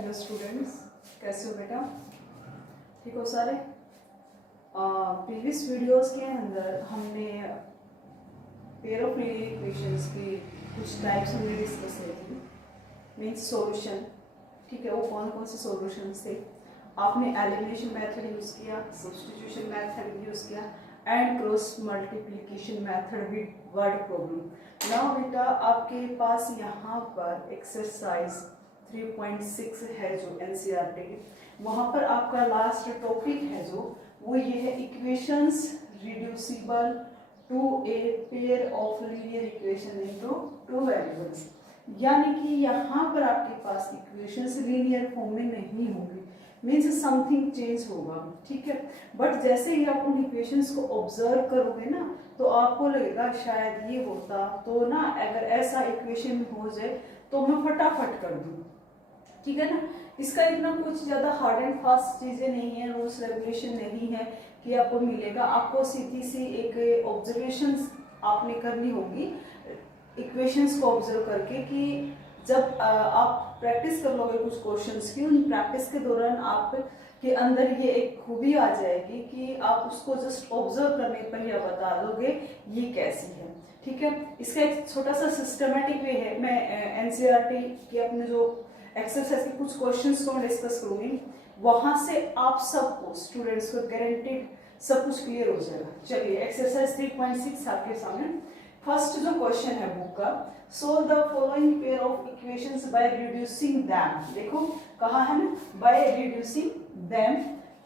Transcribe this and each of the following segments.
Hello students, कैसे हो बेटा? ठीक हो सारे? प्रीवियस वीडियोस के अंदर हमने पेयर ऑफ लीनियर इक्वेशंस की कुछ टाइप्स हमने डिस्कस किए थे, मीन्स सॉल्यूशन। ठीक है, वो कौन कौन से सॉल्यूशंस थे? आपने एलिमिनेशन मेथड यूज़ किया, सब्स्टिट्यूशन मेथड यूज़ किया and cross multiplication method with word problem. Now बेटा, आपके पास यहाँ पर एक्सरसाइज 3.6 है जो एनसीईआरटी की, वहाँ पर आपका लास्ट टॉपिक है जो वो ये है equations reducible to a pair of linear equation into two variables. यानी कि यहाँ पर आपके पास इक्वेशंस लीनियर फॉर्म में नहीं होंगी, मीन्स समथिंग चेंज होगा। ठीक है, बट जैसे ही आप उन इक्वेशंस को ऑब्जर्व करोगे ना, तो आपको लगेगा शायद ये होता तो ना, अगर ऐसा इक्वेशन हो जाए तो मैं फटाफट कर दूँ। ठीक है ना, इसका इतना कुछ ज़्यादा हार्ड एंड फास्ट चीज़ें नहीं है, रूल्स रेगुलेशन नहीं है कि आपको मिलेगा। आपको सीधी सी एक ऑब्जर्वेशंस आपने करनी होगी इक्वेशंस को ऑब्जर्व करके, कि जब आप प्रैक्टिस कर लोगे कुछ क्वेश्चंस की, उन प्रैक्टिस के दौरान आप के अंदर ये एक खूबी आ जाएगी कि आप उसको जस्ट ऑब्जर्व करने पर ही बता दोगे ये कैसी है। ठीक है, इसका एक छोटा सा सिस्टमेटिक वे है। मैं एनसीईआरटी की अपने जो एक्सरसाइज के कुछ क्वेश्चंस को मैं डिस्कस करूंगी, वहां से आप सबको स्टूडेंट्स को गारंटीड सब कुछ क्लियर हो जाएगा। चलिए, एक्सरसाइज 3.6 आपके सामने। फर्स्ट जो क्वेश्चन है बुक का, solve the following pair of equations by reducing them. देखो कहा है ना, बाय रिड्यूसिंग देम।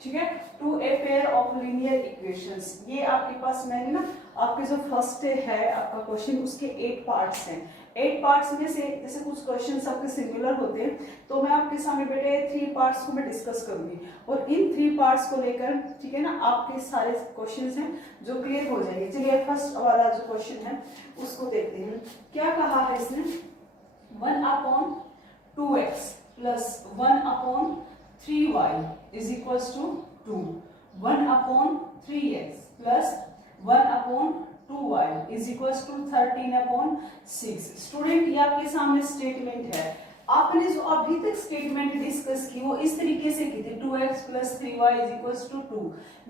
ठीक है, to a pair of linear equations. ये आपके पास मैंने ना आपके जो फर्स्ट है आपका क्वेश्चन, उसके 8 पार्ट्स हैं। 8 पार्ट्स में से जैसे कुछ क्वेश्चंस आपके सिमिलर होते हैं, तो मैं आपके सामने बेटे 3 पार्ट्स को मैं डिस्कस करूंगी, और इन 3 पार्ट्स को लेकर, ठीक है ना, आपके सारे क्वेश्चंस हैं जो क्लियर हो जाएंगे। चलिए, फर्स्ट वाला जो क्वेश्चन है उसको देखते हैं। क्या कहा है इसने? 1/2x plus 1/3y is equals to 2। 1/3x plus 1/2y is equals to 13/6। Student, ये आपके सामने स्टेटमेंट है। आपने जो अभी तक स्टेटमेंट डिस्कस की वो इस तरीके से की थी, 2x plus 3y is equals to 2।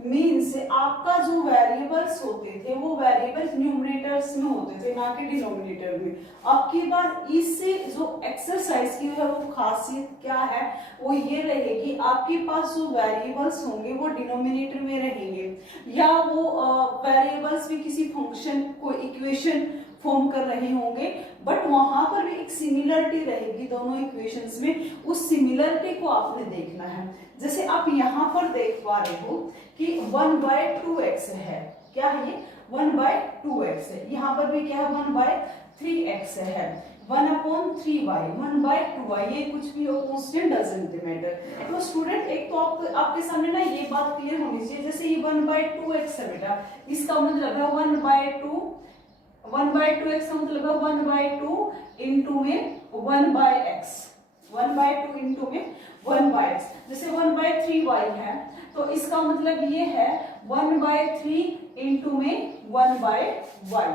Means आपका जो वेरिएबल्स होते थे वो वेरिएबल्स न्यूमरेटर्स में होते थे, ना कि डिनोमिनेटर में। अब की बार इससे जो एक्सरसाइज की है वो खासियत क्या है, वो ये रहेगी, आपके पास जो वेरिएबल्स होंगे वो डिनोमिनेटर में रहेंगे, या वो वेरिएबल्स भी किसी फंक्शन को इक्वेशन फॉर्म कर रहे होंगे, बट वहां पर भी एक सिमिलरिटी रहेगी दोनों इक्वेशंस में। उस सिमिलरिटी को आपने देखना है। जैसे आप यहाँ पर देख पा रहे हो कि 1/2x है। क्या है ये? 1/2x है। यहाँ पर भी क्या है? 1/3x है। 1/3y, 1/2y, ये कुछ भी हो, कांस्टेंट डजंट मैटर। तो स्टूडेंट, एक तो आपके सामने ना ये बात क्लियर होनी चाहिए। जैसे ये 1/2x है बेटा, इसका मतलब है 1/2x का मतलब है 1/2 इंटू में 1/x, 1/2 इंटू में 1/x। जैसे 1/3y है तो इसका मतलब ये है 1/3 इंटू में 1/y।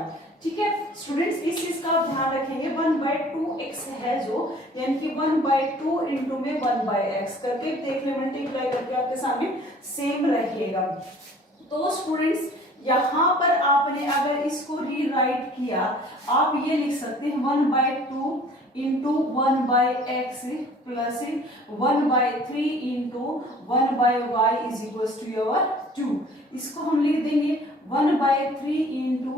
ठीक है स्टूडेंट्स, इस चीज का आप ध्यान रखेंगे। 1/2x है जो, यानी कि 1/2 इंटू में 1/x करके देख ले, मल्टीप्लाई करके आपके सामने सेम रहिएगा। तो स्टूडेंट्स, यहाँ पर आपने अगर इसको रीराइट किया, आप ये लिख सकते हैं 1/2 into 1/x plus 1/3 into 1/y is equal to your 2। इसको हम लिख देंगे 1/3 into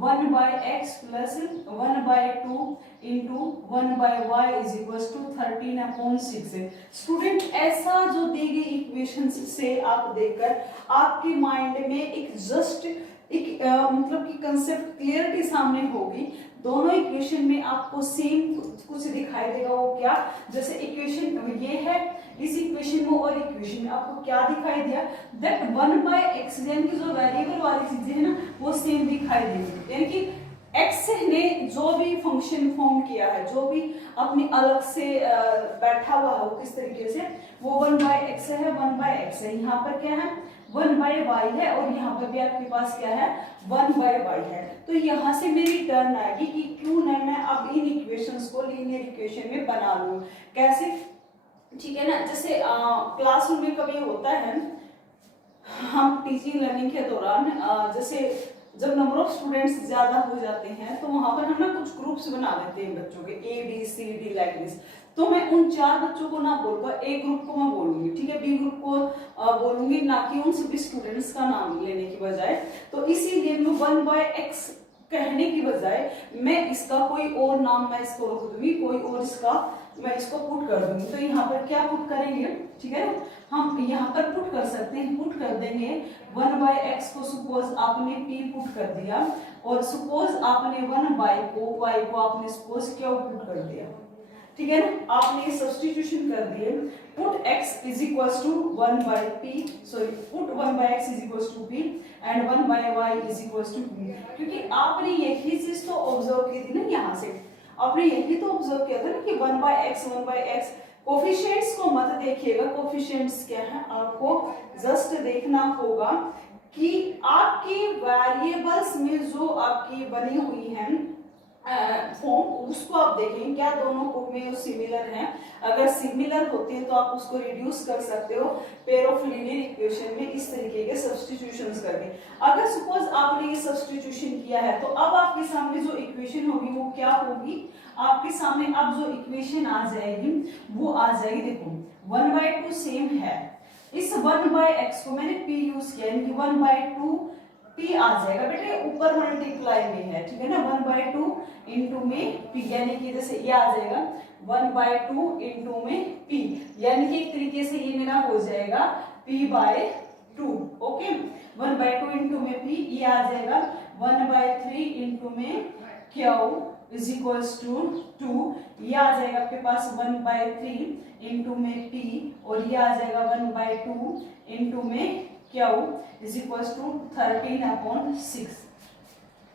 1/x plus 1/2 into 1/y is equal to 13/6। Student, ऐसा जो दी गई इक्वेशन से आप देखकर आपके माइंड में एक जस्ट एक मतलब कि कंसेप्ट क्लियरिटी सामने होगी। दोनों इक्वेशन में आपको सेम कुछ दिखाई देगा। वो क्या? जैसे इक्वेशन ये है, इस इक्वेशन में और इक्वेशन में आपको क्या दिखाई दिया? दैट 1/x, यानी कि जो वेरिएबल वाली चीजें है ना वो सेम दिखाई देंगी। यानी कि x ने जो भी फंक्शन फॉर्म किया है, जो भी अपनी अलग से बैठा हुआ है, वो किस तरीके से, वो 1/x है, 1/x है। यहाँ पर क्या है? 1/y है, और यहाँ पर भी आपके पास क्या है? 1/y है। तो यहाँ से मेरी टर्न आएगी कि क्यों न मैं अब इन इक्वेशंस को लीनियर इक्वेशन में बना लूं। कैसे? ठीक है ना। जैसे क्लासरूम में कभी होता है, हम टीचिंग लर्निंग के दौरान जैसे जब नंबर ऑफ स्टूडेंट्स ज्यादा हो जाते हैं तो वहां पर हम ना कुछ ग्रुप्स बना देते हैं बच्चों के, ABCD लाइक दिस। तो मैं उन 4 बच्चों को ना बोलकर ए ग्रुप को मैं बोलूंगी, ठीक है, बी ग्रुप को बोलूंगी, ना कि उन सभी स्टूडेंट्स का नाम लेने की बजाय। तो इसीलिए मैं 1/x कहने की बजाय मैं इसका कोई और नाम मैं इसको रख दूंगी, कोई और इसका मैं इसको पुट कर दूंगी। तो यहाँ पर क्या पुट करेंगे, ठीक है ना, हम यहाँ पर पुट कर सकते हैं, पुट कर देंगे 1/x को, सपोज आपने p पुट कर दिया, और सपोज आपने 1y को आपने सपोज क्या पुट कर दिया, ठीक है ना, आपने सब्स्टिट्यूशन कर दिए। Put x is equals to 1/p, sorry put 1/x is equals to p and 1/y is equals to p, क्योंकि आपने यही चीज तो ऑब्जर्व की थी ना, यहाँ से आपने यही तो ऑब्जर्व किया था ना कि 1/x कोफिशिएंट्स को मत देखिएगा, कोफिशिएंट्स क्या है आपको जस्ट देखना होगा कि आपकी वेरिएबल्स में जो आपकी बनी हुई है फॉर्म, उसको आप देखें क्या दोनों को में सिमिलर हैं। अगर सिमिलर होते हैं तो आप उसको रिड्यूस कर सकते हो पेयर ऑफ लीनियर इक्वेशन में इस तरीके के सब्स्टिट्यूशंस करके। अगर सपोज आपने ये सब्स्टिट्यूशन किया है तो अब आपके सामने जो इक्वेशन होगी वो क्या होगी, आपके सामने अब जो इक्वेशन आ जाएगी वो आ जाएगी, देखो 1/2 सेम है, इस 1/x को मैंने p यूज किया, यानी 1/2 p आ जाएगा बेटे, ऊपर मल्टीप्लाई में है, ठीक है ना, 1/2 इंटू में p, यानी कि जैसे ये आ जाएगा 1/2 इंटू में p, यानी कि एक तरीके से ये मेरा हो जाएगा p/2, ओके। 1/2 इंटू में p, ये आ जाएगा 1/3 इंटू में q इज इक्वल्स टू 2, ये आ जाएगा आपके पास 1/3 इंटू में p, और ये आ जाएगा 1/2 इंटू में q इज इक्वल्स टू 13/6,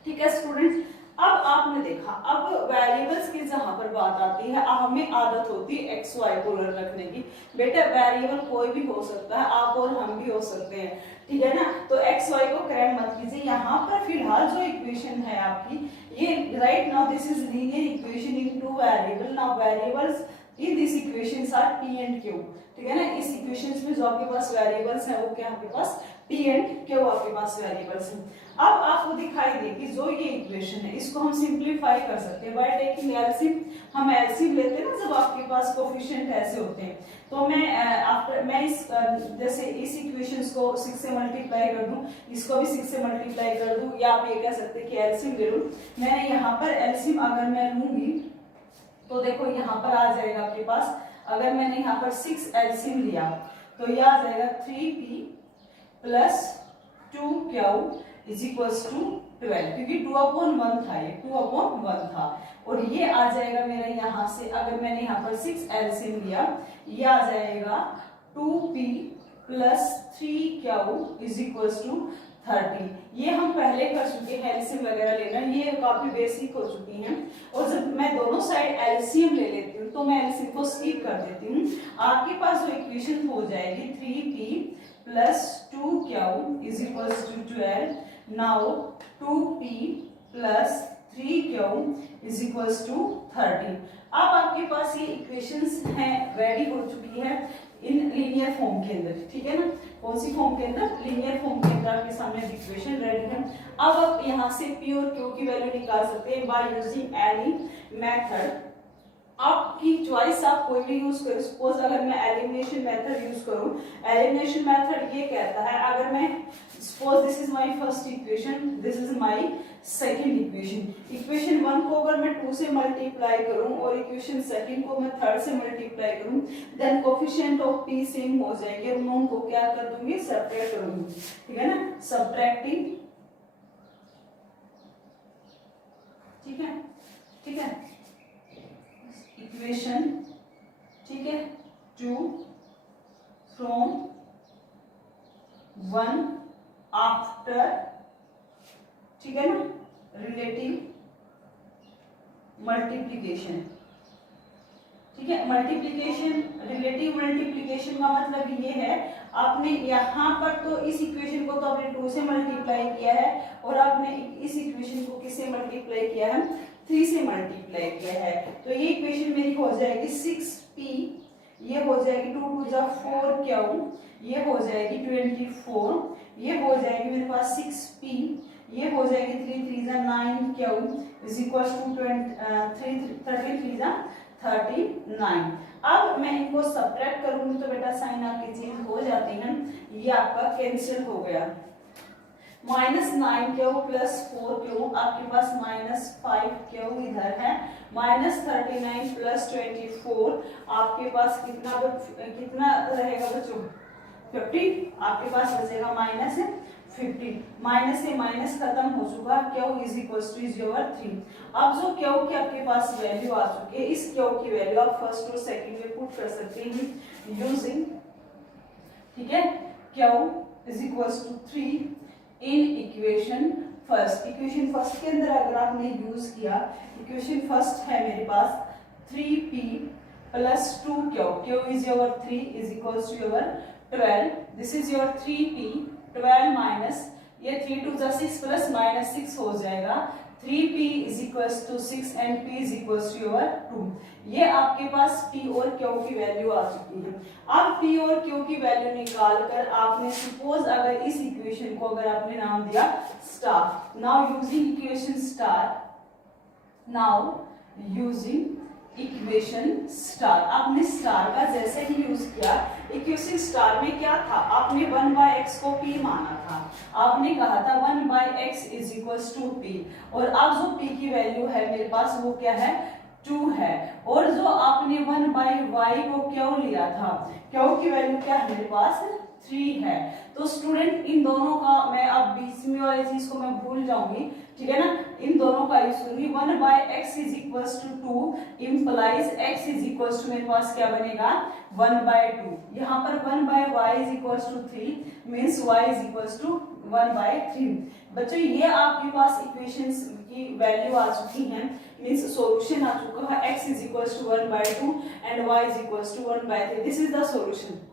ठीक है स्टूडेंट्स। अब आपने देखा, अब वेरिएबल्स की जहां पर बात आती है, हमें आदत होती है एक्स वाई पोलर रखने की। बेटा वेरिएबल कोई भी हो सकता है, आप और हम भी हो सकते हैं, ठीक है ना, तो एक्स वाई को क्रैम मत कीजिए। यहाँ पर फिलहाल जो इक्वेशन है आपकी, ये right now this is linear equation in two variable. Now variables in this equations are p and q, ठीक है ना, इस इक्वेशंस में जो आपके पास वेरिएबल्स हैं वो क्या आपके पास p एंड q आपके पास वेरिएबल्स हैं। अब आपको दिखाई दे कि जो ये इक्वेशन है इसको हम सिंपलीफाई कर सकते हैं बाय टेकिंग एलसीएम। हम एलसीएम लेते हैं ना जब आपके पास कोफिशिएंट ऐसे होते हैं, तो मैं इस जैसे इस इक्वेशंस को 6 से मल्टीप्लाई कर दूं, इसको भी 6 से मल्टीप्लाई कर दूं, या आप ये कह सकते हैं कि एलसीएम ले लूं। मैंने यहाँ पर एलसीएम अगर मैं लूंगी तो देखो यहाँ पर आ जाएगा आपके पास, अगर मैंने यहाँ पर 6 एलसीएम लिया तो यह आ जाएगा 3p plus 2q is equals to 12, क्योंकि 2/1 था, ये 2/1 था, और ये आ जाएगा मेरा यहाँ से, अगर मैंने यहाँ पर 6 एलसीएम लिया, ये आ जाएगा 2p plus 3q is equals to 30। ये हम पहले कर चुके हैं, एलसीएम वगैरह लेना ये काफी बेसिक हो चुकी हैं। और जब मैं दोनों साइड एलसीएम ले लेती हूँ तो मैं एलसीएम को स्किप कर देती हूँ, आपके पास जो इक्वेशन हो जाएगी 3p plus 2q is equals to 12। Now 2p plus 3q is equals to 30। अब आपके पास ये इक्वेशंस हैं, रेडी हो चुकी है इन लीनियर फॉर्म के अंदर, ठीक है ना, कौन सी फॉर्म के अंदर, लीनियर फॉर्म के अंदर आपके सामने इक्वेशन रेडी है। अब आप यहाँ से p और q की वैल्यू निकाल सकते हैं बाय यूजिंग एनी मेथड। आपकी चॉइस, आप कोई भी यूज करो। सपोज अगर मैं एलिमिनेशन मेथड यूज करूं, एलिमिनेशन मेथड ये कहता है, अगर मैं suppose this is my first equation, this is my second equation, equation 1 को अगर मैं 2 से मल्टीप्लाई करूं और इक्वेशन सेकंड को मैं 3 से मल्टीप्लाई करूं, then coefficient of p same हो जाएंगे, और मैं उनको क्या कर दूंगी, सब्ट्रैक्ट करूंगी, ठीक है ना, सब्ट्रैक्टिंग, ठीक है, ठीक है, इक्वेशन, ठीक है, 2 फ्रॉम 1 आफ्टर, ठीक है ना, रिलेटिव मल्टीप्लिकेशन, ठीक है, मल्टीप्लिकेशन, रिलेटिव मल्टीप्लिकेशन का मतलब ये है, आपने यहाँ पर तो इस इक्वेशन को तो आपने 2 से मल्टीप्लाई किया है, और आपने इस इक्वेशन को किससे मल्टीप्लाई किया है, 3 से मल्टीप्लाई किया है, तो ये इक्वेशन मेरी हो जाएगी 6p ये हो जाएगी 2 2 जा 4 क्यू, ये हो जाएगी 24, ये हो जाएगी मेरे पास 6p, ये हो जाएगी 3 3 जा 9 क्यू इज इक्वल टू 33 जा 39। अब मैं इनको सब्ट्रैक्ट करूंगी तो बेटा साइन आपकी चेंज हो जाती है, ये आपका कैंसिल हो गया। -9 क्यू प्लस 4 क्यू आपके पास -5 क्यू इधर है, -39 प्लस 24 आपके पास कितना रहेगा बच्चों 50, आपके पास बचेगा -50, माइनस से माइनस खत्म हो चुका, Q is equal two is your 3। अब जो क्यू की आपके पास वैल्यू आ चुकी है, इस क्यू की वैल्यू आप फर्स्ट और सेकंड में पुट कर सकते हैं यूजिंग, ठीक है, Q is equal to 3 in equation first. Equation first के अंदर अगर आपने यूज किया, इक्वेशन फर्स्ट है मेरे पास 3p plus 2q, q is your 3 is equal to your 12, this is your 3p, 12 minus ये 3 2 जा 6 प्लस माइनस 6 हो जाएगा, 3p is equal to 6 and p is equal to your 2। ये आपके पास p और q की वैल्यू आ चुकी है। अब p और q की वैल्यू निकाल कर आपने सपोज अगर इस इक्वेशन को अगर आपने नाम दिया star, now using equation star, now using equation star, आपने स्टार का जैसे ही यूज किया, इक्वेशन स्टार में क्या था, आपने 1/x को p माना था, आपने कहा था 1/x is equal to p, और अब जो p की वैल्यू है मेरे पास वो क्या है 2 है, और जो आपने 1/y को क्यों लिया था, क्यों की वैल्यू क्या है मेरे पास 3 है। तो स्टूडेंट इन दोनों का मैं अब बीच में वाली चीज को मैं भूल जाऊंगी, ठीक है ना, इन दोनों का यूज करूंगी। 1/x is equal to 2 implies x is equal to मेरे पास क्या बनेगा 1/2, यहाँ पर 1/y is equal to 3 means y is equal to 1/3। बच्चों ये आपके पास इक्वेशंस की वैल्यू आ चुकी है, मीन्स सॉल्यूशन आ चुका है, x is equal to 1/2 and y is equal to 1/3। This is the solution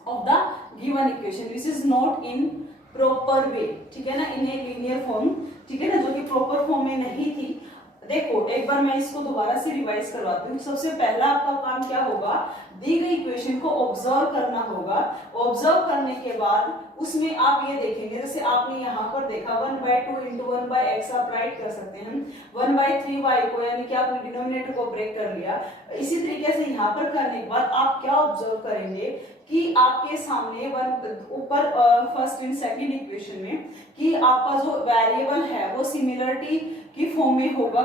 of the given equation, which is not in proper way, ठीक है ना, in a linear form, ठीक है ना, जो कि प्रॉपर फॉर्म में नहीं थी। देखो एक बार मैं इसको दोबारा से रिवाइज करवाती हूँ। सबसे पहला आपका काम क्या होगा, दी गई इक्वेशन को ऑब्जर्व करना होगा, ऑब्जर्व करने के बाद उसमें आप ये देखेंगे, जैसे आपने यहाँ पर देखा 1/2 इंटू 1/x आप राइट कर सकते हैं, 1/3y को यानी कि आपने डिनोमिनेटर को ब्रेक कर लिया। इसी तरीके से यहाँ पर करने के बाद आप क्या ऑब्जर्व करेंगे कि आपके सामने ऊपर फर्स्ट एंड सेकंड इक्वेशन में कि आपका जो वेरिएबल है वो सिमिलरिटी की फॉर्म में होगा,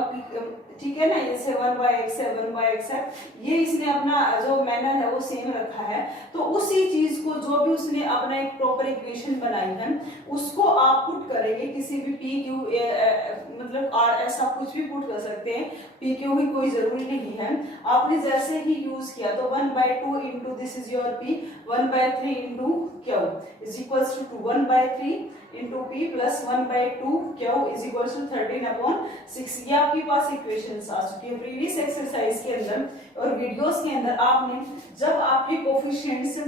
ठीक है ना, जैसे 1/x है 1/x है, ये इसने अपना जो मैनर है वो सेम रखा है। तो उसी चीज को जो भी उसने अपना एक प्रॉपर इक्वेशन बनाई है उसको आप पुट करेंगे किसी भी p q मतलब r ऐसा कुछ भी पुट कर सकते हैं, p q ही कोई जरूरी नहीं है। आपने जैसे ही यूज किया तो 1/2 into this is your p, 1/3 into q is equal to 1/3 into p plus 1/2 q is equal to 13/6। ये आपके पास इक्वेशंस आ चुकी है। प्रीवियस एक्सरसाइज के अंदर और वीडियोस के अंदर आपने जब आपके coefficients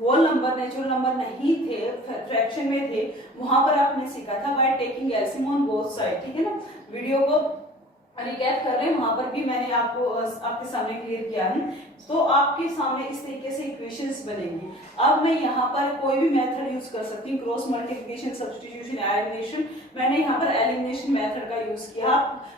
whole number natural number नहीं थे, फ्रैक्शन में थे, वहां पर आपने सीखा था by taking LCM on both side, ठीक है ना। वीडियो को रिकैप कर रहे हैं, वहां पर भी मैंने आपको आपके सामने क्लियर किया है। तो आपके सामने इस तरीके से इक्वेशंस बनेंगी। अब मैं यहाँ पर कोई भी मेथड यूज कर सकती हूँ, क्रॉस मल्टीप्लिकेशन, सब्स्टिट्यूशन, एलिमिनेशन। मैंने यहाँ पर एलिमिनेशन मेथड का यूज किया,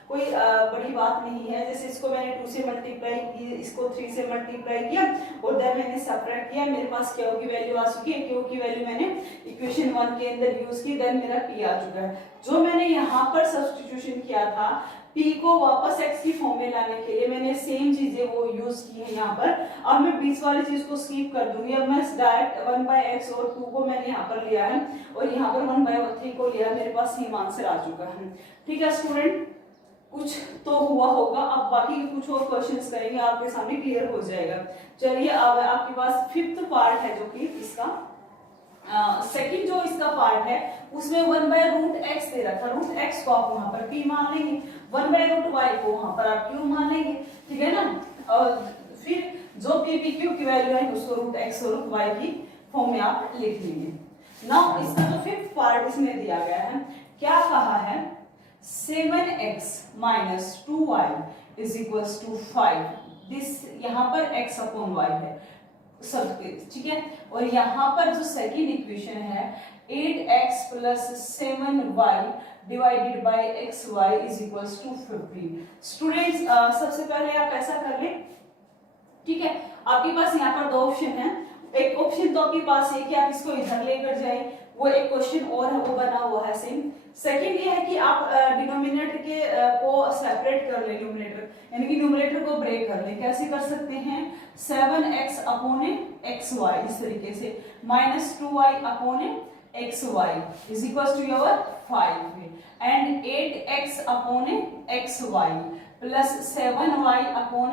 कोई बड़ी बात नहीं है। जैसे इसको मैंने 2 से मल्टीप्लाई की, इसको 3 से मल्टीप्लाई किया और देन मैंने सब्ट्रैक्ट किया, मेरे पास क्यू की वैल्यू आ चुकी है। क्यू की वैल्यू मैंने इक्वेशन 1 के अंदर यूज की, देन मेरा पी आ चुका है। जो मैंने यहाँ पर सब्स्टिट्यूशन किया था p को वापस x की फॉर्म में लाने के लिए मैंने सेम चीजें वो यूज की है यहाँ पर। अब मैं बीच वाली चीज को स्किप कर दूंगी, अब मैं डायरेक्ट 1/x और 2 को मैंने यहाँ पर लिया है और यहाँ पर 1/3 को लिया, मेरे पास सेम आंसर आ चुका है। ठीक है स्टूडेंट, कुछ तो हुआ होगा। अब बाकी के कुछ और क्वेश्चंस करेंगे, आपके सामने क्लियर हो जाएगा। चलिए अब आपके पास 5th पार्ट है जो कि इसका सेकंड जो इसका पार्ट है उसमें 1/√x दे रखा। √x को आप वहां पर p मान लेंगे, 1/√y को वहां पर आप q मान लेंगे, ठीक है ना। और फिर जो p p q की वैल्यू है उसको √x और √y की फॉर्म में आप लिख लेंगे। नाउ इसका जो 5th पार्ट इसमें दिया गया है, क्या कहा है, 7x - 2y is equal to 5। This यहाँ पर x अपॉन y है, सबके, ठीक है। और यहाँ पर जो सेकंड इक्वेशन है 8x plus 7y divided by xy is equals to 15। Students सबसे पहले आप ऐसा कर ले, ठीक है। आपके पास यहाँ पर दो ऑप्शन है। एक ऑप्शन तो आपके पास है कि आप इसको इधर लेकर जाए, वो एक क्वेश्चन और है, वो बना हुआ है सेम। सेकंड ये है कि आप डिनोमिनेटर के को सेपरेट कर ले, न्यूमरेटर यानी कि न्यूमरेटर को ब्रेक कर ले। कैसे कर सकते हैं? 7x अपॉन xy इस तरीके से, minus 2y upon xy is equal to your 5 and 8x upon xy plus 7y upon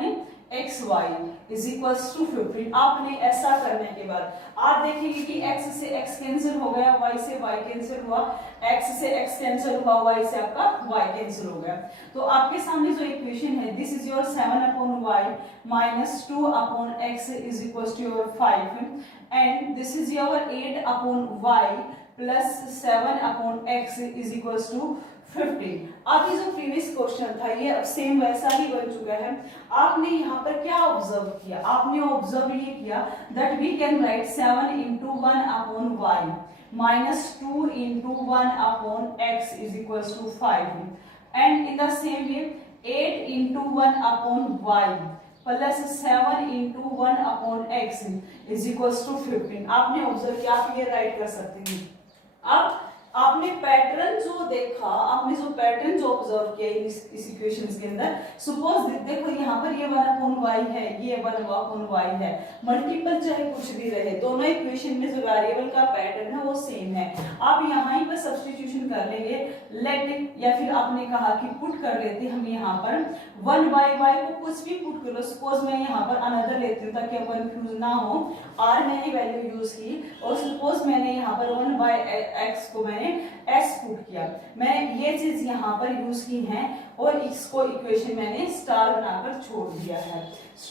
xy is equals to 15। आपने ऐसा करने के बाद आप देखेंगे कि x से x कैंसिल हो गया, y से y कैंसिल हुआ, x से x कैंसिल हुआ, y से आपका y कैंसिल हो गया। तो आपके सामने जो इक्वेशन है this is your 7 upon y minus 2 upon x is equals to your 5 and this is your 8 upon y plus 7 upon x is equals to 15। अभी जो प्रीवियस क्वेश्चन था ये अब सेम वैसा ही बन चुका है। आपने यहाँ पर क्या ऑब्जर्व किया? आपने ऑब्जर्व ये किया that we can write 7 into 1 upon y minus 2 into 1 upon x is equal to 5 and in the same way 8 into 1 upon y plus 7 into 1 upon x is equal to 15। आपने observe किया, आप ये right कर सकते हैं। अब आपने pattern जो देखा, आपने जो पैटर्न जो ऑब्जर्व किया इस इक्वेशंस के अंदर, सपोज देखो यहाँ पर ये 1 अपॉन y है, ये 1 अपॉन y है, मल्टीपल चाहे कुछ भी रहे, दोनों इक्वेशन में जो वेरिएबल का पैटर्न है वो सेम है। आप यहाँ ही पर सब्स्टिट्यूशन कर लेंगे, लेट या फिर आपने कहा कि पुट कर लेते हम यहाँ पर 1/y को कुछ भी पुट कर लो। सपोज मैं यहाँ पर अनदर लेती हूँ ताकि कंफ्यूज ना हो, r मैंने वैल्यू यूज की और सपोज मैंने यहाँ पर 1/x को s पुट किया, मैं ये चीज यहाँ पर यूज की है और इसको इक्वेशन मैंने स्टार बनाकर छोड़ दिया है।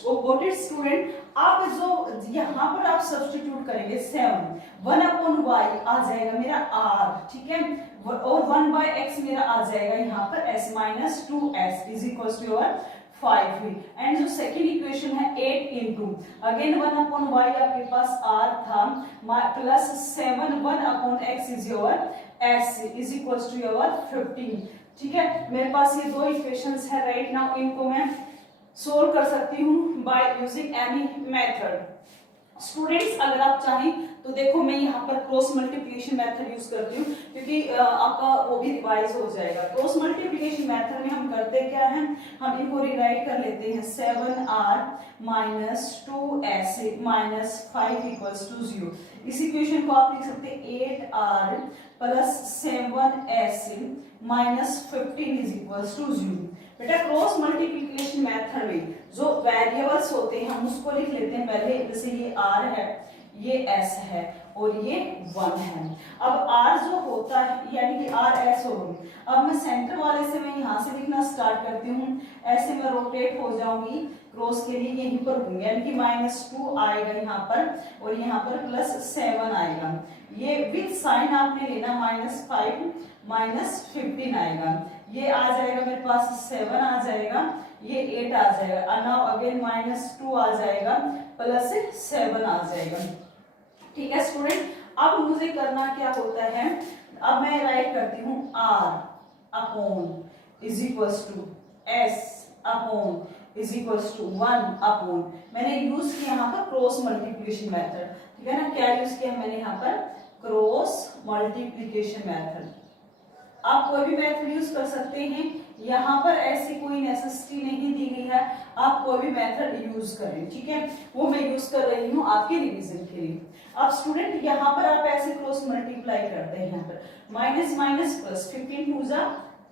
Got it student? आप जो यहाँ पर आप सब्स्टिट्यूट करेंगे 7 1 अपॉन y आ जाएगा मेरा r, ठीक है, और 1/x मेरा आ जाएगा यहाँ पर s minus 2s is equal to your 5 and जो सेकेंड इक्वेशन है 8 इंटू अगेन 1 अपॉन y आपके पास r था plus 7 1 upon x is your s is equal to your 15। ठीक है, मेरे पास ये दो इक्वेशंस है राइट नाउ, इनको मैं सोल्व कर सकती हूँ by using any method. Students अगर आप चाहें तो देखो मैं यहाँ पर क्रॉस मल्टीप्लिकेशन मेथड यूज करती हूँ क्योंकि आपका वो भी रिवाइज हो जाएगा। क्रॉस मल्टीप्लिकेशन मेथड में हम करते क्या हैं, हम इनको रिराइट कर लेते हैं 7r minus 2s minus 5 equals to 0। इस इक्वेशन को आप लिख सकते हैं 8r plus 7s minus 15 is equals to 0। बेटा क्रॉस मल्टीप्लिकेशन मेथड में जो वेरिएबल्स होते हैं हम उसको लिख लेते हैं पहले, जैसे ये r है, ये s है और ये 1 है। अब r जो होता है यानी कि r s होगी। अब मैं सेंटर वाले से मैं यहाँ से लिखना स्टार्ट करती हूँ, ऐसे मैं रोटेट हो जाऊंगी क्रॉस के लिए यहीं पर होंगे यानी कि -2 आएगा यहाँ पर और यहाँ पर +7 आएगा। ये विद साइन आपने लेना -5 -15 आएगा, ये आ जाएगा मेरे पास 7 आ जाएगा, ये 8 आ जाएगा, नाउ अगेन -2 आ जाएगा +7 आ जाएगा। ठीक है स्टूडेंट, अब मुझे करना क्या होता है, अब मैं राइट करती हूँ r upon is equals to s upon is equals to 1 upon, मैंने यूज किया यहाँ पर क्रॉस मल्टीप्लिकेशन मेथड। ठीक है ना, क्या यूज किया मैंने यहाँ पर क्रॉस मल्टीप्लिकेशन मेथड। आप कोई भी मेथड यूज कर सकते हैं, यहाँ पर ऐसी कोई नेसेसिटी नहीं दी गई है, आप कोई भी मेथड यूज करें। ठीक है, वो मैं यूज कर रही हूँ आपके रिवीजन के लिए। अब स्टूडेंट यहाँ पर आप ऐसे क्रॉस मल्टीप्लाई करते हैं, यहाँ पर माइनस माइनस प्लस 15 टू जा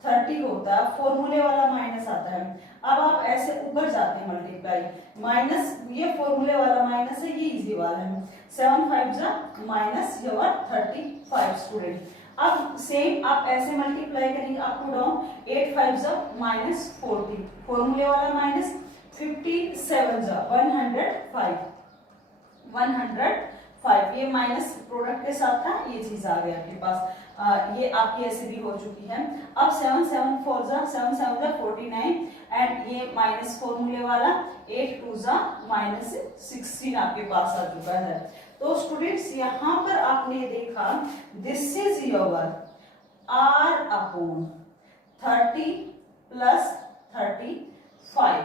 30 होता है, फॉर्मूले वाला माइनस आता है। अब आप ऐसे ऊपर जाते हैं मल्टीप्लाई, माइनस ये फॉर्मूले वाला माइनस है, ये इजी वाला है, 7 5 जा माइनस योर 35 स्टूडेंट। अब सेम आप ऐसे मल्टीप्लाई करेंगे अप टू डाउन, 8 5 जा -40 फॉर्मूले वाला माइनस, 57 जा 105 ये माइनस प्रोडक्ट के साथ था, ये चीज आ गई आपके पास। ये आपकी ऐसे भी हो चुकी है। अब 7 7 4 जा 7 7 जा 49 एंड ये माइनस फॉर्मूले वाला 8 2 जा माइनस 16 आपके पास आ चुका है। तो स्टूडेंट्स यहाँ पर आपने देखा this is your r upon 30 plus 35,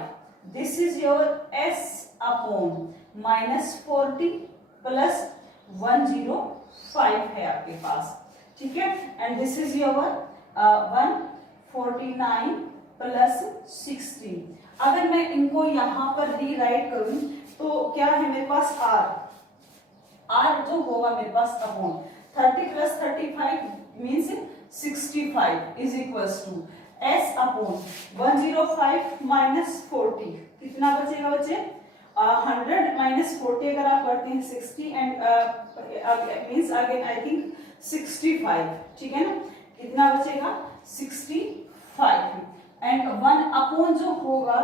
this is your s upon minus 40 plus 105 है आपके पास, ठीक है। And this is your 149 plus 16। अगर मैं इनको यहाँ पर रीराइट करूं तो क्या है मेरे पास r जो होगा मेरे पास upon 30 plus 35 means 65 is equals to s upon 105 minus 40, कितना बचेगा बच्चे 100 माइनस 40 अगर आप करते हैं 60 and means again I think 65, ठीक है ना, कितना बचेगा 65 एंड 1 अपॉन जो होगा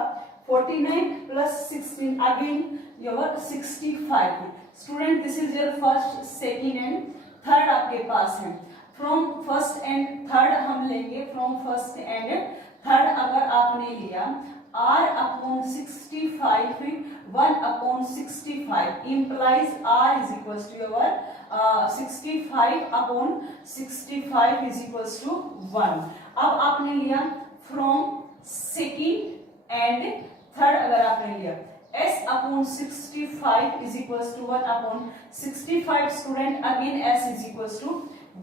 49 plus 16 again your 65। Student this is your first second and third आपके पास है। फ्रॉम फर्स्ट एंड थर्ड हम लेंगे, फ्रॉम फर्स्ट एंड थर्ड अगर आपने लिया r upon 65 1 upon 65 implies r is equals to your 65 upon 65 is equals to 1। अब आपने लिया फ्रॉम सेकेंड एंड थर्ड अगर आपने लिया s upon 65 is equals to 1 upon 65 student again s is equals to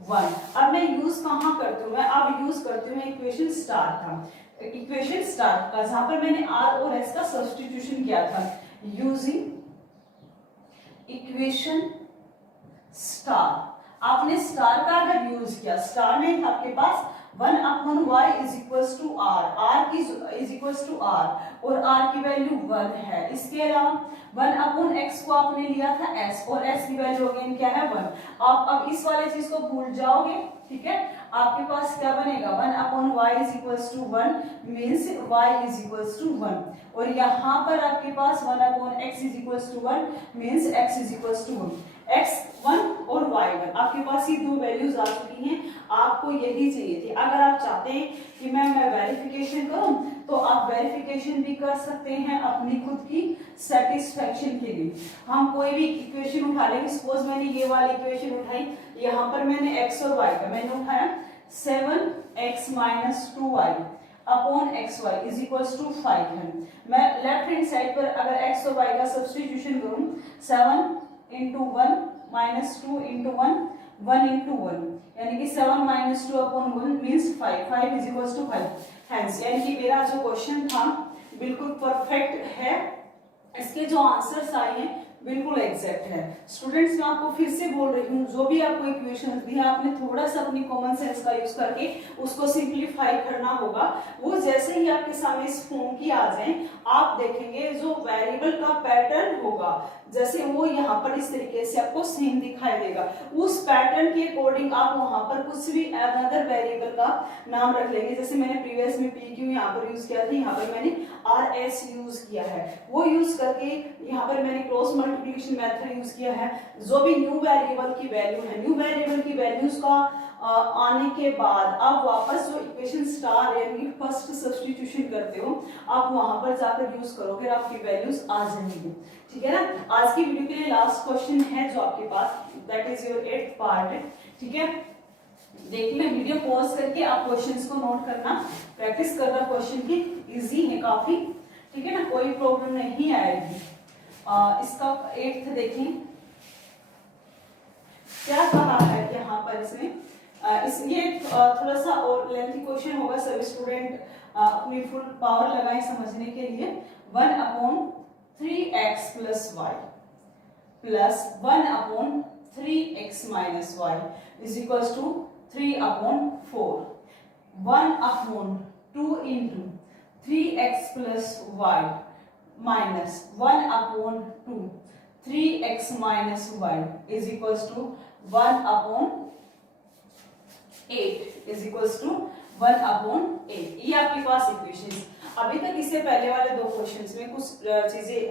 1। अब मैं यूज कहाँ करती हूँ, मैं अब यूज करती हूँ इक्वेशन स्टार का, इक्वेशन स्टार का जहां पर मैंने r और s का सब्स्टिट्यूशन किया था यूजिंग इक्वेशन स्टार। आपने स्टार का अगर यूज किया, स्टार में आपके पास 1 upon y is equals to r की इज इक्वल्स टू r और r की वैल्यू 1 है। इसके अलावा 1 अपॉन x को आपने लिया था s और s की वैल्यू अगेन क्या है 1। आप अब इस वाले चीज को भूल जाओगे, ठीक है, आपके पास क्या बनेगा 1 upon y is equals to 1 means y is equals to 1 और यहाँ पर आपके पास 1 upon x is equals to 1 means x is equals to 1। x 1 और y 1 आपके पास ये दो वैल्यूज आ चुकी हैं, आपको यही चाहिए थी। अगर आप चाहते हैं कि मैं वेरिफिकेशन करूं तो आप वेरिफिकेशन भी कर सकते हैं अपनी खुद की सेटिस्फेक्शन के लिए। हम कोई भी इक्वेशन उठा लेंगे, सपोज मैंने ये वाली इक्वेशन उठाई, यहाँ पर मैंने x और y का मैंने उठाया 7x minus 2y upon xy is equals to 5 है। मैं लेफ्ट हैंड साइड पर अगर x और y का सब्स्टिट्यूशन करूं 7 इंटू 1 माइनस 2 इंटू 1 1 इंटू 1 यानी कि 7 minus 2 upon 1 means 5 is equals to 5। Hence यानी कि मेरा जो क्वेश्चन था बिल्कुल परफेक्ट है, इसके जो आंसर्स आए हैं बिल्कुल एग्जैक्ट है। स्टूडेंट्स मैं आपको फिर से बोल रही हूँ, जो भी आपको इक्वेशन दी है आपने थोड़ा सा अपनी कॉमन सेंस का यूज करके उसको सिंप्लीफाई करना होगा। वो जैसे ही आपके सामने इस फॉर्म की आ जाए आप देखेंगे जो वेरिएबल का पैटर्न होगा जैसे वो यहाँ पर इस तरीके से आपको सेम दिखाई देगा, उस पैटर्न के अकॉर्डिंग आप वहां पर कुछ भी अनदर वेरिएबल का नाम रख लेंगे। जैसे मैंने प्रीवियस में पी क्यू यहाँ पर यूज किया था, यहाँ पर मैंने आर एस यूज किया है, वो यूज करके यहाँ पर मैंने क्रॉस मल्टीप्लिकेशन मेथड यूज किया है। जो भी न्यू वेरिएबल की वैल्यू है, न्यू वेरिएबल की वैल्यूज का आने के बाद आप वापस जो इक्वेशन स्टार यानी फर्स्ट सब्स्टिट्यूशन करते हो आप वहां पर जाकर यूज करोगे, आपकी वैल्यूज आ जाएंगी। ठीक है ना। आज की वीडियो के लिए लास्ट क्वेश्चन है जो आपके पास, that is your 8th part. ठीक है, देखिए मैं वीडियो पॉज करके आप क्वेश्चंस को नोट करना, प्रैक्टिस करना क्वेश्चन की, इजी है काफी। ठीक है ना, कोई प्रॉब्लम नहीं आएगी। इसका 8th देखें क्या कहा है यहाँ पर इसमें। ये थोड़ा सा और लेंथी क्वेश्चन होगा, सभी स्टूडेंट अपनी फुल पावर लगाएं समझने के लिए। 1/3x + y plus 1/3x - y is equals to 3/4। 1/2 into 3x + y minus 1/2 3x - y is equals to 1/8 is equals to 1/8। ये आपके पास इक्वेशन। अभी तक इससे पहले वाले 2 क्वेश्चंस में कुछ चीजें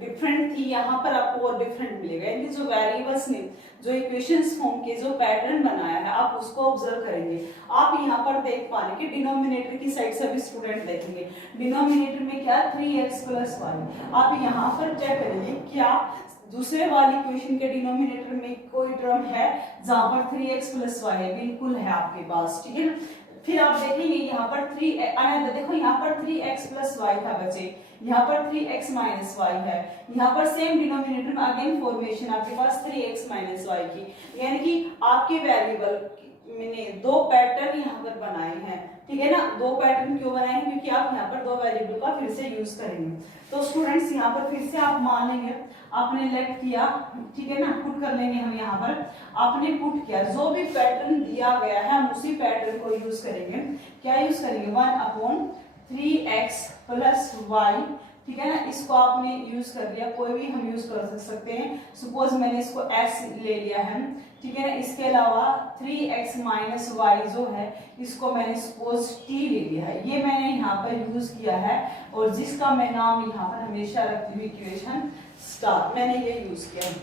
डिफरेंट थी, यहाँ पर आपको और डिफरेंट मिलेगा। यानी जो वेरिएबल्स ने जो इक्वेशंस फॉर्म के जो पैटर्न बनाया है आप उसको ऑब्जर्व करेंगे। आप यहाँ पर देख पा रहे कि डिनोमिनेटर की साइड से भी स्टूडेंट देखेंगे, डिनोमिनेटर में क्या 3x + y। आप यहाँ पर चेक करेंगे क्या दूसरे वाली इक्वेशन के डिनोमिनेटर में कोई टर्म है जहां पर 3x + y है, बिल्कुल है आपके पास, ठीक है ना। फिर आप देखेंगे यहाँ पर 3 देखो यहाँ पर 3x + y था बच्चे, यहाँ पर 3x - y है, यहाँ पर सेम डिनोमिनेटर में अगेन फॉर्मेशन आपके पास 3x - y की। यानी कि आपके वेरिएबल मैंने 2 पैटर्न यहाँ पर बनाए हैं, ठीक है ना। 2 पैटर्न क्यों बनाए हैं, क्योंकि आप यहाँ पर 2 वेरिएबल का फिर से यूज करेंगे। तो स्टूडेंट्स यहाँ पर फिर से आप मान लेंगे आपने लेट किया, ठीक है ना, पुट कर लेंगे हम यहाँ पर। आपने पुट किया, जो भी पैटर्न दिया गया है हम उसी पैटर्न को यूज करेंगे। क्या यूज करेंगे 1/3x + y, ठीक है ना। इसको आपने यूज कर लिया, कोई भी हम यूज कर सकते हैं। सपोज मैंने इसको x ले लिया है, ठीक है ना। इसके अलावा 3x - y जो है इसको मैंने सपोज t ले लिया है, ये मैंने यहाँ पर यूज किया है। और जिसका मैं नाम यहाँ पर हमेशा रखती हूँ इक्वेशन स्टार, मैंने ये यूज किया है।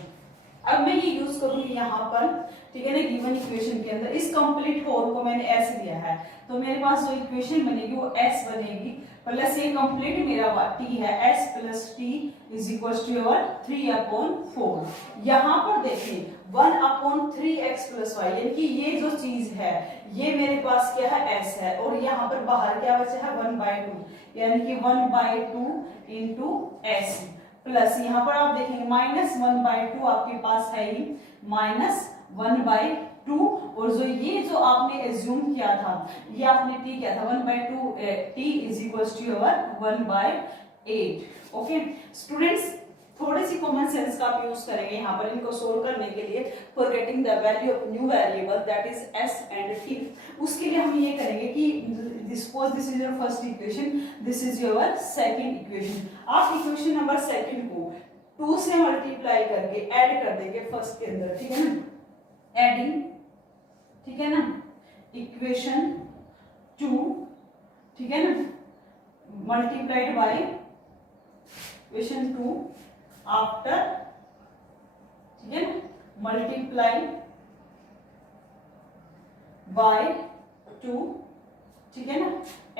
अब मैं ये यूज करूंगी यहाँ पर, ठीक है ना, गिवन इक्वेशन के अंदर। इस कंप्लीट होल को मैंने s लिया है, तो मेरे पास जो इक्वेशन बनेगी वो s बनेगी प्लस ये कंप्लीट मेरा t है, s + t = 3/4। यहाँ पर देखिए 1/3x + y, यानी कि ये जो चीज है ये मेरे पास क्या है s है, और यहाँ पर बाहर क्या बचा है 1/2, यानी कि 1/2 × s प्लस यहाँ पर आप देखेंगे -1/2 आपके पास है ही, -1/2। और जो आपने एज्यूम किया था, ये आपने t किया था 1/2, t = 1/8। ओके स्टूडेंट्स, थोड़ी सी कॉमन सेंस का आप यूज करेंगे यहाँ पर इनको सोल्व करने के लिए, for getting the value of new variable that is s and t। उसके लिए हम ये करेंगे कि suppose this is your first equation, this is your second equation. आप इक्वेशन नंबर सेकंड को 2 से मल्टीप्लाई करके ऐड कर देंगे फर्स्ट के अंदर, ठीक है ना। एडिंग, ठीक है ना, इक्वेशन 2, ठीक है ना, मल्टीप्लाइड बाय इक्वेशन 2 आफ्टर, ठीक है ना, मल्टीप्लाई बाय 2, ठीक है ना।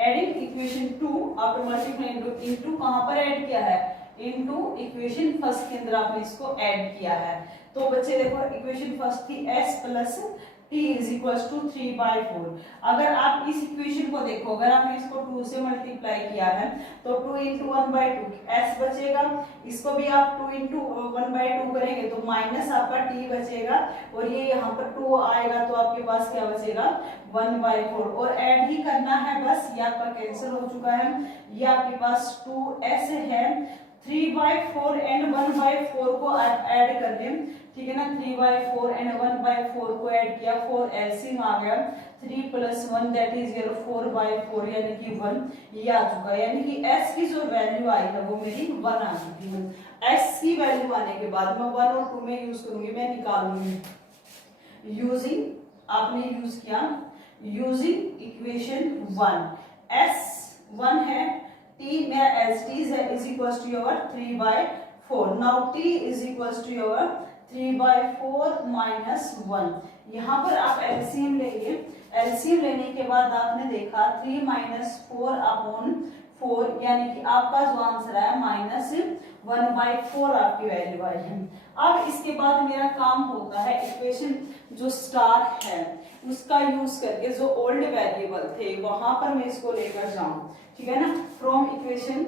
Adding equation 2 after multiply into कहां पर ऐड किया है, इनटू इक्वेशन फर्स्ट के अंदर आपने इसको ऐड किया है। तो बच्चे देखो इक्वेशन फर्स्ट थी s + t = 3/4। अगर आप इस इक्वेशन को देखो, अगर आपने इसको 2 से मल्टीप्लाई किया है तो 2 × 1/2 s बचेगा, इसको भी आप 2 × 1/2 करेंगे तो माइनस आपका t बचेगा, और ये यहाँ पर 2 आएगा तो आपके पास क्या बचेगा 1/4। और ऐड ही करना है बस, ये आपका कैंसिल हो चुका है। ये आपके पास 2s है, 3/4 एंड 1/4 को आप ऐड कर लें, ठीक है ना। 3/4 एंड 1/4 को ऐड किया, 4 एलसीएम आ गया, 3 + 1 दैट इज योर 4/4, यानी कि 1 ये आ चुका है। यानी कि s की जो वैल्यू आई है वो मेरी 1 आ चुकी है। s की वैल्यू आने के बाद मैं 1 और 2 में यूज करूंगी, मैं निकालूंगी यूजिंग, आपने यूज किया यूजिंग इक्वेशन 1, s 1 है, t मेरा एस टी है = 3/4। Now t = 3/4 - 1। यहाँ पर आप एलसीएम लेंगे, एलसीएम लेने के बाद आपने देखा 3 - 4/4, यानी कि आपका जो आंसर आया -1/4 आपकी वैल्यू आई है। अब इसके बाद मेरा काम होता है इक्वेशन जो स्टार है उसका यूज करके जो ओल्ड वेरिएबल थे वहां पर मैं इसको लेकर जाऊं, ठीक है ना। फ्रॉम इक्वेशन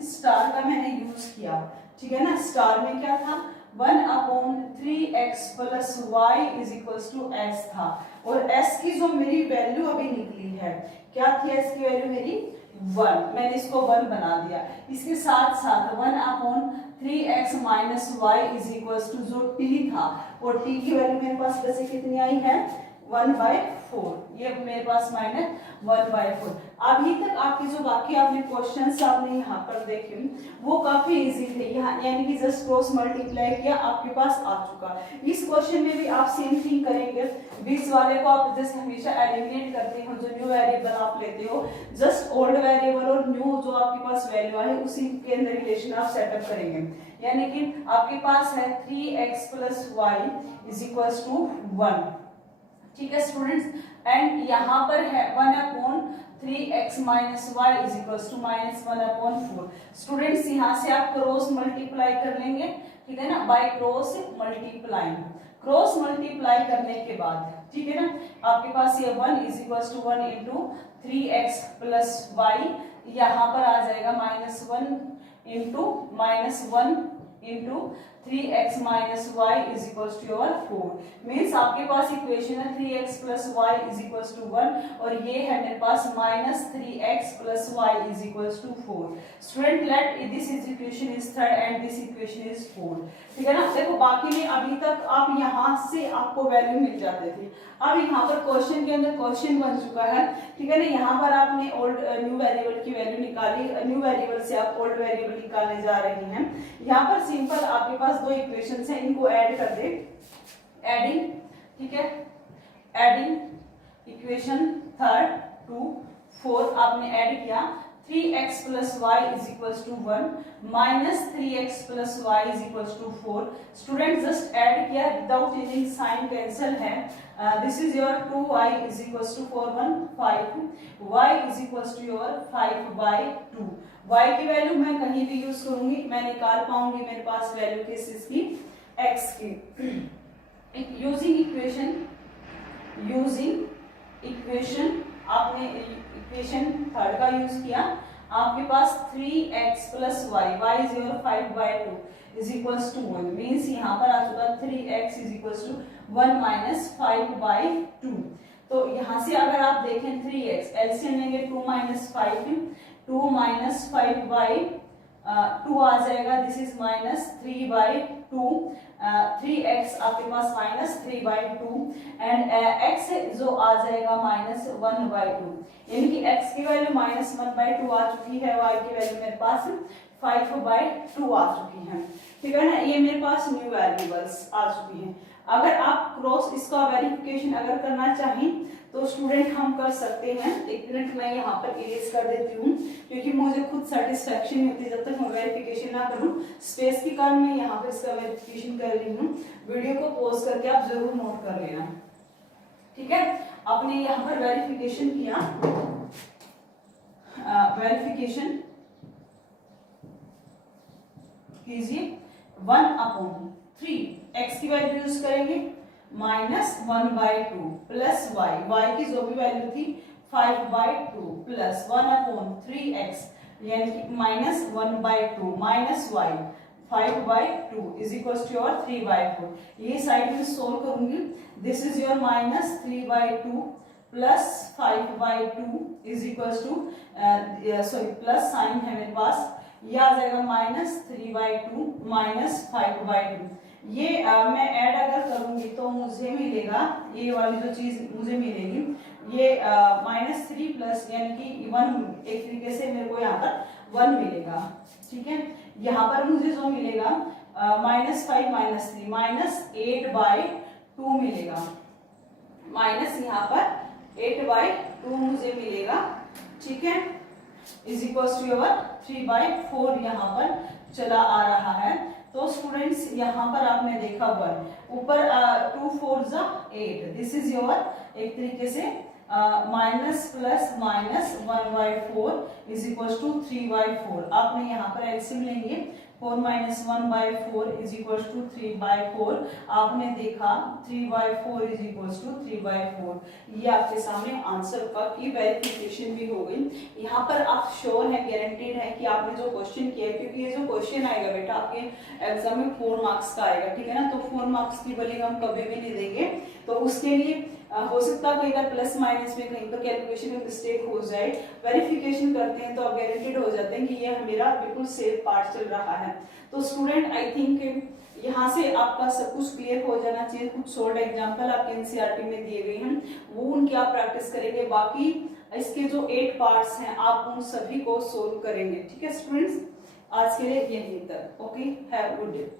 स्टार का मैंने यूज किया, ठीक है ना। स्टार में क्या था 1/3x + y = s था, और s की जो मेरी वैल्यू अभी निकली है, क्या थी s की वैल्यू मेरी 1, मैंने इसको 1 बना दिया। इसके साथ साथ 1/3x - y = जो t था, और t की वैल्यू मेरे पास वैसे कितनी आई है 1/4, ये मेरे पास माइनस 1/4। अभी तक आपके जो बाकी आपने क्वेश्चंस आपने यहाँ पर देखे वो काफी इजी थे, यहाँ यानी कि जस्ट क्रॉस मल्टीप्लाई किया आपके पास आ चुका। इस क्वेश्चन में भी आप सेम थिंग करेंगे, 20 वाले को आप जैसे हमेशा एलिमिनेट करते हो, जो न्यू वेरिएबल आप लेते हो जस्ट ओल्ड वेरिएबल और न्यू जो आपके पास वैल्यू है उसी के अंदर रिलेशन आप सेटअप करेंगे। यानी कि आपके पास है 3x + y = 1, ठीक है स्टूडेंट्स, एंड यहाँ पर है 1/3x - y = -1/4। स्टूडेंट्स यहाँ से आप क्रॉस मल्टीप्लाई कर लेंगे, ठीक है ना, by cross multiplying. Cross multiply करने के बाद, ठीक है ना, आपके पास ये 1 = 1 × 3x + y, यहाँ पर आ जाएगा -1 × -1 × 3x - y = 4। मीन्स आपके पास इक्वेशन है 3x + y = 1 और ये है मेरे पास -3x + y = 4। Student let this equation is 3 and this equation is 4, ठीक है ना। देखो बाकी में अभी तक आप यहाँ से आपको वैल्यू मिल जाते थे, अब यहाँ पर क्वेश्चन के अंदर क्वेश्चन बन चुका है, ठीक है ना। यहाँ पर आपने ओल्ड न्यू वेरिएबल की वैल्यू निकाली, न्यू वेरिएबल से आप ओल्ड वेरिएबल निकालने जा रहे हैं। यहाँ पर सिंपल आपके पास दो इक्वेशंस हैं, इनको ऐड कर दे, एडिंग, ठीक है, एडिंग इक्वेशन 3 2 4 आपने ऐड किया, 3x + y = 1 -3x + y = 4। Student just add किया विदाउट चेंजिंग साइन, कैंसिल है, this is your 2y = 4 1 5, y = your 5/2। y की वैल्यू मैं कहीं भी यूज करूंगी, मैं निकाल पाऊंगी मेरे पास वैल्यू किस इसकी, x की। यूजिंग इक्वेशन आपने इक्वेशन 3 का यूज किया, आपके पास 3x + y is your 5/2 = 1, means यहाँ पर आ चुका 3x = 1 - 5/2। तो यहाँ से अगर आप देखें 3x एलसीएम लेंगे 2 - 5, 2 - 5/2 आ जाएगा, दिस इज -3/2, 3x आपके पास -3/2 एंड x जो आ जाएगा -1/2, यानी कि x की वैल्यू -1/2 आ चुकी है, y की वैल्यू मेरे पास 5/2 आ चुकी है, ठीक है ना। ये मेरे पास न्यू वेरिएबल्स आ चुकी हैं। अगर आप क्रॉस इसका वेरिफिकेशन अगर करना चाहें तो स्टूडेंट हम कर सकते हैं। एक मिनट मैं यहाँ पर इरेज कर देती हूँ क्योंकि मुझे खुद सेटिस्फेक्शन नहीं होती जब तक मैं वेरिफिकेशन ना करूँ। स्पेस के कारण मैं यहाँ पर इसका वेरिफिकेशन कर रही हूँ। वीडियो को पॉज करके आप जरूर नोट कर लेना, ठीक है। आपने यहाँ पर वेरिफिकेशन किया, वेरिफिकेशन कीजिए 1/3, x की वैल्यू यूज करेंगे -1/2 प्लस y की जो भी वैल्यू थी 5/2 प्लस 1/3x यानी कि -1/2 माइनस y 5/2 = योर 3/4। ये साइड में सोल्व करूंगी, this is your -3/2 plus 5/2 = sorry plus sign है मेरे पास, ये आ जाएगा -3/2 माइनस 5/2। ये मैं ऐड अगर करूंगी तो मुझे मिलेगा, ये वाली जो चीज मुझे मिलेगी ये -3 प्लस यानी कि 1, एक तरीके से मेरे को यहाँ पर 1 मिलेगा, ठीक है। यहाँ पर मुझे जो मिलेगा -5 - 3 -8/2 मिलेगा, माइनस यहाँ पर 8/2 मुझे मिलेगा, ठीक है, = योर 3/4 यहाँ पर चला आ रहा है। तो स्टूडेंट्स यहाँ पर आपने देखा 1 ऊपर 2 4 = 8, दिस इज योर एक तरीके से माइनस प्लस माइनस 1/4 = 3/4। आपने यहाँ पर एलसीएम लेंगे 4 - 1/4 = 3/4। आपने देखा 3/4 = 3/4। ये आपके सामने आंसर का की वेरिफिकेशन भी हो गई। यहाँ पर आप श्योर है, गारंटेड है कि आपने जो क्वेश्चन किया है, क्योंकि ये जो क्वेश्चन आएगा बेटा आपके एग्जाम में 4 मार्क्स का आएगा, ठीक है ना। तो 4 मार्क्स की बलिंग हम कभी भी नहीं देंगे, तो उसके लिए हो सकता है कई बार प्लस माइनस में कहीं पर कैलकुलेशन में मिस्टेक हो जाए। वेरिफिकेशन करते हैं तो आप गारंटेड हो जाते हैं कि ये मेरा बिल्कुल सेफ पार्ट चल रहा है। तो स्टूडेंट आई थिंक यहाँ से आपका सब कुछ क्लियर हो जाना चाहिए। कुछ शॉर्ट एग्जांपल आपके एनसीईआरटी में दिए गए हैं, वो उनकी आप प्रैक्टिस करेंगे। बाकी इसके जो 8 पार्ट्स हैं आप उन सभी को सोल्व करेंगे। ठीक है स्टूडेंट्स, आज के लिए यही तक। Okay, have a good day.